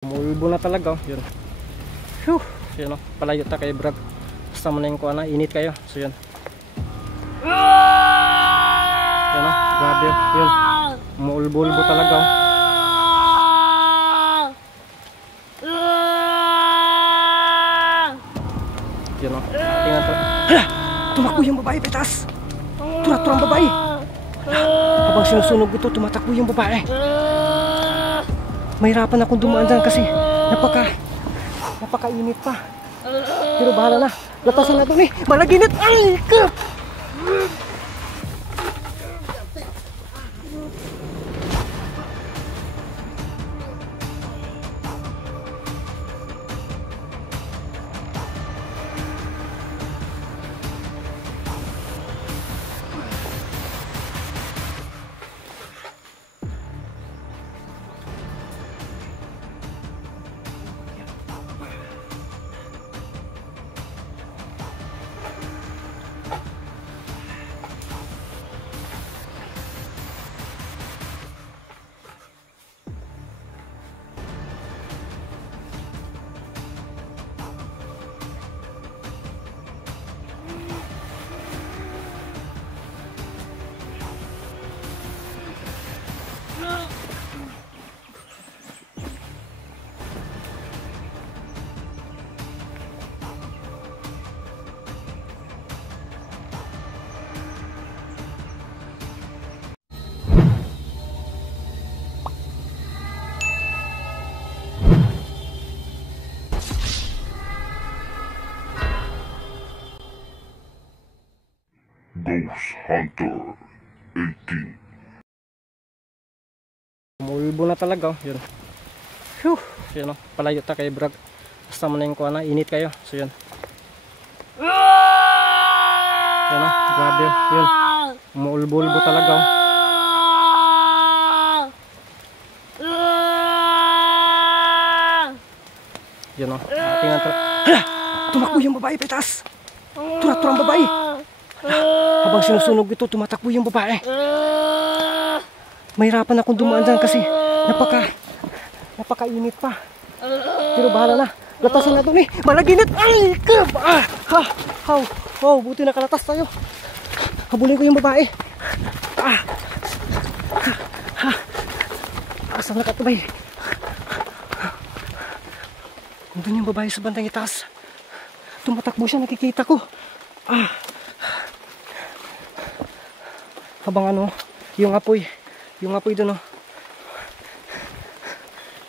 Umulbo na talaga, oh. Yun. Whew. Yun, oh. Palayo ta kay Brad. Basta mo na yung kuha na, init kayo. So yun. Yun, oh. Grabe, yun. Umulbo-ulbo talaga, oh. Yun, oh. Tingnan to. Hala! Tumakbo yung babae, petas! Turat-turang babae! Habang sinusunog ito, tumatakbo yung babae. Mahirapan akong dumaan dyan kasi napakainit pa. Pero bahala na. Latasan na ito eh. Malaginit! Ay! Ghost Hunter 18. Umulbo na talaga, oh. Yun. Whew. Yun, oh. Palayo ta kay Brad. Basta mo na yung kuha na, init kayo. So yun. Yun, oh. Grabe, yun. Umulbo-ulbo talaga, oh. Yun, oh. Tingnan to. Hala! Tumakbo yung babae, petas! Turat-turang babae! Habang sinusunog ito, tumatakbo yung babae. Mahirapan akong dumaan dyan kasi napakainit pa. Pero bahala na. Latasan na ito eh. Malaginit! Ay! Buti nakalatas tayo. Habulin ko yung babae. Asang nakatubay. Nandun yung babae sa bandang itaas. Tumatakbo siya, nakikita ko. Habang ano, yung apoy doon, oh.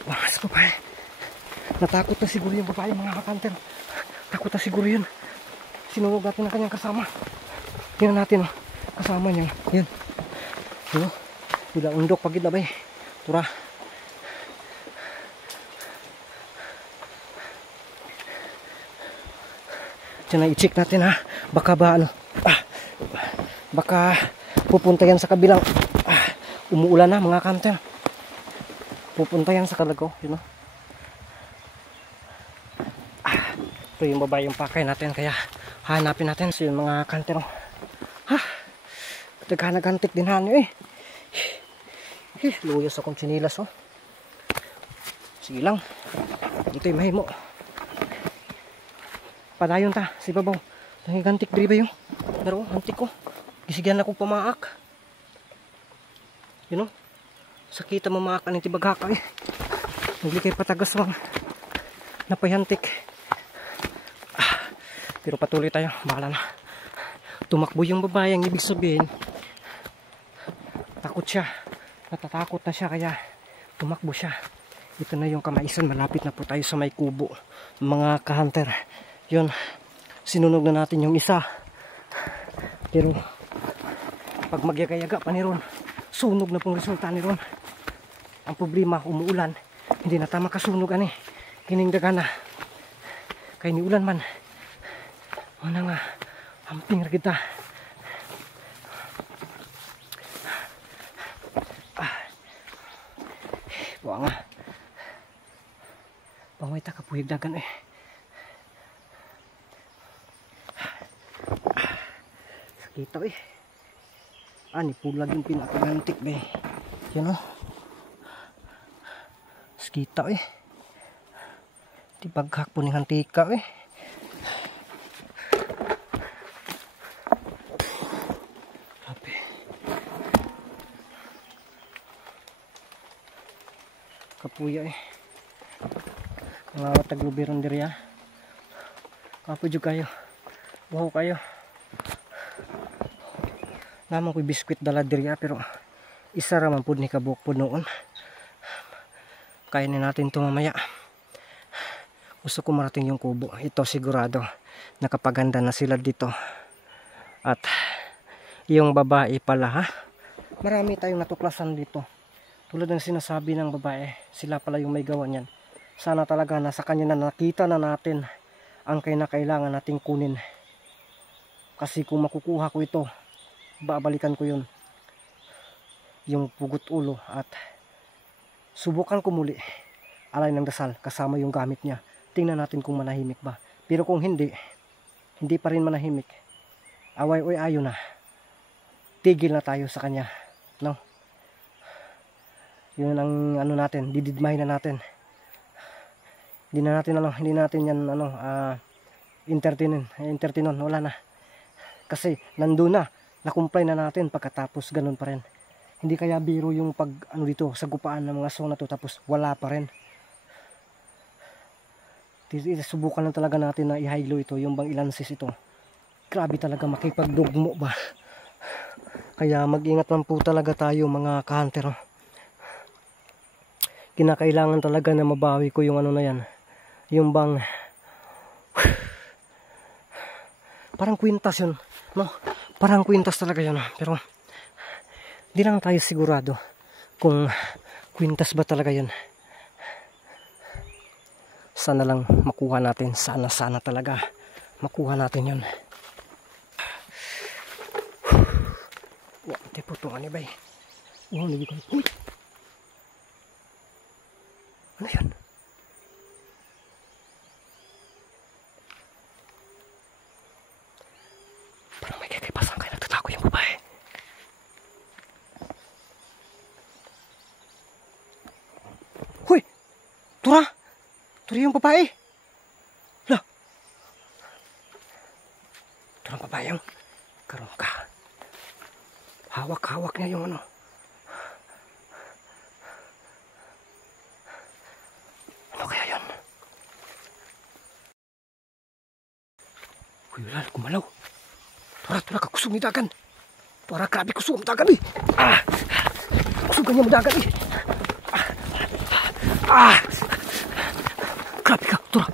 Wangas ko pa eh. Natakot na siguro yung babae, mga kakanter. Takot na siguro yun. Sinunog natin ang kanyang kasama. Tingnan natin, oh. Kasama niya. Yan. Yun, oh. Bila undok pagid na ba eh. Tura. Diyan na i-check natin, ha. Baka ba ano. Baka pupunta yan sa kabilang umuulan na, mga kanter. Pupunta yan sa kalagaw, yun, know? Ito yung babae yung pakay natin, kaya hanapin natin. So yun, mga kanter, naghanag-hantik din hanyo eh. Luyos akong chinilas, oh. Sige lang, ito'y mahimo. Padayon ta, si babaw. Naghantik diri ba yung daro, hantik ko. Gisigyan ako pamaak. You know? Sakita mamaak ang tibaghaka eh. Naglikay patagas lang. Napayantik. Pero patuloy tayo. Bahala na. Tumakbo yung babae. Ang ibig sabihin, takot siya. Natatakot na siya. Kaya tumakbo siya. Ito na yung kamaisan. Malapit na po tayo sa may kubo. Mga ka-hunter. Yun. Sinunog na natin yung isa. Pero pag magyagayaga pa ni Ron, sunog na pong resulta ni Ron. Ang problema, umuulan, hindi na tama kasunog ani. Kiningdaga na. Kay ni ulan man. Ano nga, hamping kita. Buwa nga. Pangway ta kapuyag dagan eh. Sakita eh. Ani pulag yung pinakagantik be. Yan o. Sakita eh. Di baghak po ning hantika eh. Grabe. Kapuya eh. Mga taglubiron diri ah. Kapo jud kayo. Wow kayo. Naman ko biskwit dala diri ah, pero isa ra man pud ni kabuk pud noon. Kainin natin ito mamaya. Gusto ko marating yung kubo. Ito sigurado nakapaganda na sila dito. At yung babae pala ha. Marami tayong natuklasan dito. Tulad ng sinasabi ng babae, sila pala yung may gawa niyan. Sana talaga nasa kanya na nakita na natin ang kailangan nating kunin. Kasi kung makukuha ko ito, babalikan ko yun. Yung pugot ulo at subukan ko muli. Alay ng dasal kasama yung gamit niya. Tingnan natin kung manahimik ba. Pero kung hindi pa rin manahimik, away oy ayo na. Tigil na tayo sa kanya. No? Yun ang ano natin, dididmahin na natin. Hindi natin yan entertainon, wala na. Kasi nandun na, nakumply na natin pagkatapos ganun pa rin. Hindi kaya biro yung pag ano dito sa gupaan ng mga song na to tapos wala pa rin. Subukan lang talaga natin na i-high-low ito, yung bang ilansis ito. Grabe talaga makipagdugmo ba. Kaya mag-ingat lang po talaga tayo mga ka-hunter. Kinakailangan talaga na mabawi ko yung ano na yan. Yung bang parang kwintas yun, no? Parang kwintas talaga yun, pero di lang tayo sigurado kung kwintas ba talaga yun. Sana lang makuha natin. Sana talaga makuha natin yun. Wate po itong anibay. Uy! Ano yun? Parang may kaipasan kayo. Nagtatako yung babae. Huy! Tura! Tura yung babae. Lah. Tura ang babae yung karoon ka. Hawak-hawak niya yung ano. Ano kaya yun? Uy, wala. Kumalaw. Tura, kakusog ni dagan. Tura, grabe kusog ang dagan eh. Kusugan niya ang dagan eh. Grabe ka, tura.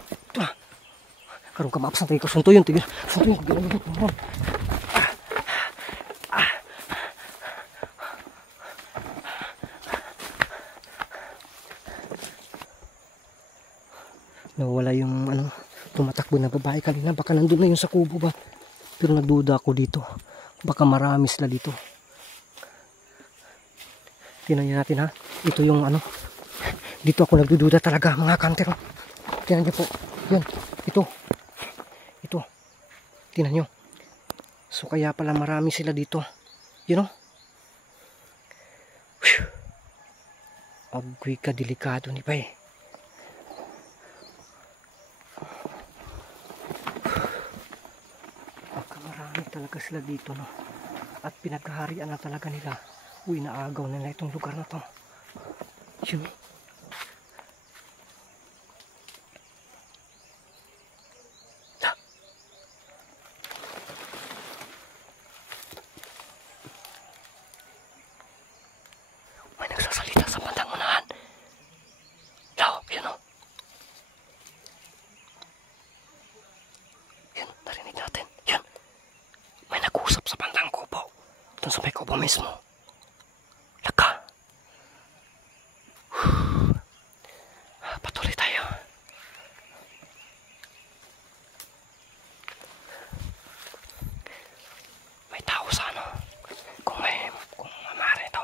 Karong ka maapsan tayo kasuntoy yun. Suntoy yun. Nawala yung ano, tumatakbo na babae kanina. Baka nandun na yun sa kubo ba. Pero nagduda ako dito. Baka marami sila dito. Tingnan natin ha. Ito yung ano. Dito ako nagdududa talaga mga kanter. Tingnan niyo po. Yan. Ito. Tingnan niyo. So kaya pala marami sila dito. You know? Agoy ka delikado ni Bay. Baka marami talaga sila dito, no? At pinaghaharian na talaga nila. Uy, naagaw nila itong lugar na to. Yun. May nagsasalita sa bandang unahan. Lao, yun o. Yun, narinig natin. Yun. May nag-uusap sa bandang kubo. Doon sa may kubo mismo. Laka. Patuloy tayo. May tao sa ano. Kung mamari ito,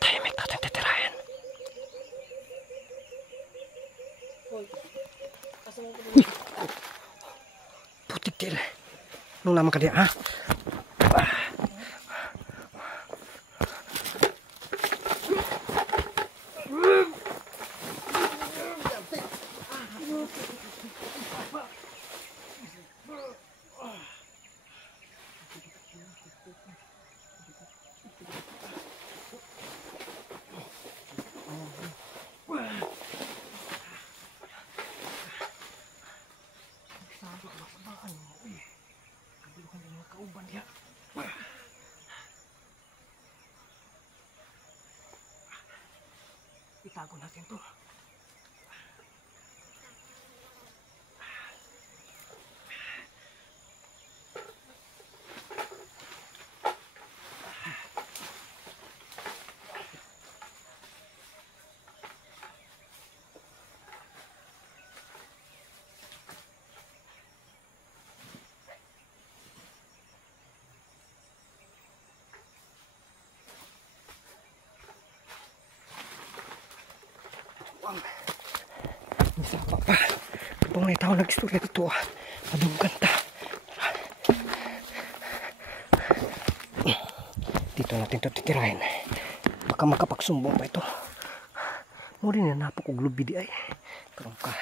tahimik natin titirahin. Putik til. Nung naman ka diya, ha? itago natin to. Isa pa pa. Kapag may tao nag-istorya dito, madung ganda. Dito natin ito titirahin. Baka makapagsumbong pa ito. Muli na napakog lubi di ay. Karong ka.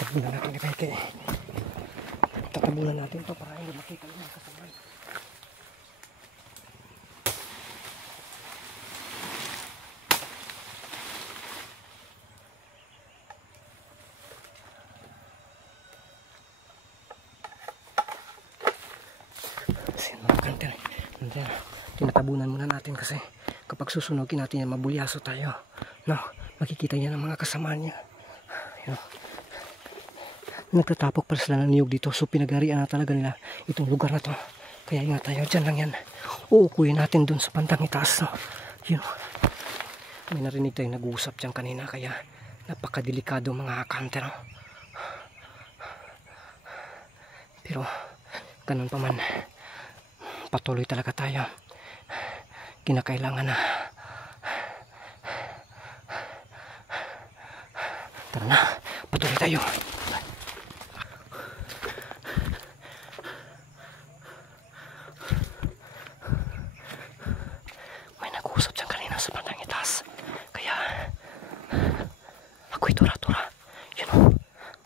Tatabunan natin ni Peke. Tatabunan natin to para hindi makita yung mga kasama. Sinamakan tayo. Tinatabunan muna natin kasi kapag susunogin natin yan, mabulyaso tayo. No? Makikita niya ng mga kasama niya. Yun. Nagtatapok pala sila ng niyog dito, so pinagarian na talaga nila itong lugar na to. Kaya ingat tayo, dyan lang yan. Uukuyin natin dun sa bandang itaas, no? Yun. May narinig tayo nag-uusap dyan kanina, kaya napakadelikado mga hunter, no? Pero ganun pa man, patuloy talaga tayo. Kinakailangan na. Tara na, patuloy tayo. May nag-uusap dyan kanina sa bandang itaas. Kaya ako'y tura-tura. Yun o,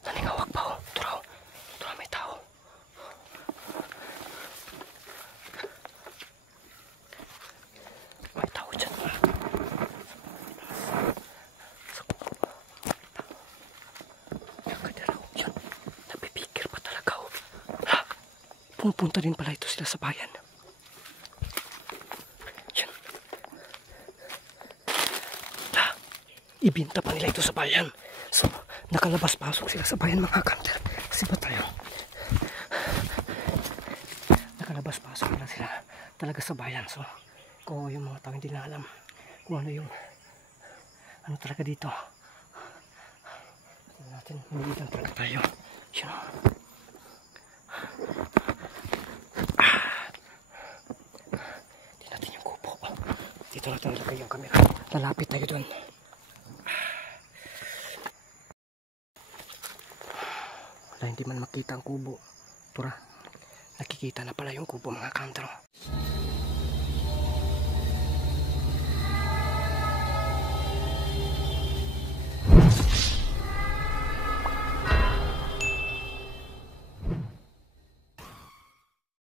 naningawag pa o. Tura, may tao. May tao dyan. Pupunta din pala ito sila sa bayan. Yan. Ibinta pa nila ito sa bayan. So, nakalabas-pasok sila sa bayan mga hunter. Kasi ba tayo? Nakalabas-pasok na sila talaga sa bayan. So, kung yung mga tao hindi na alam kung ano yung ano talaga dito. Tignan natin, maliitan talaga tayo. Yan. Dito na talaga yung camera. Lalapit tayo doon. Wala, hindi man makita ang kubo. Tura, nakikita na pala yung kubo mga hunter.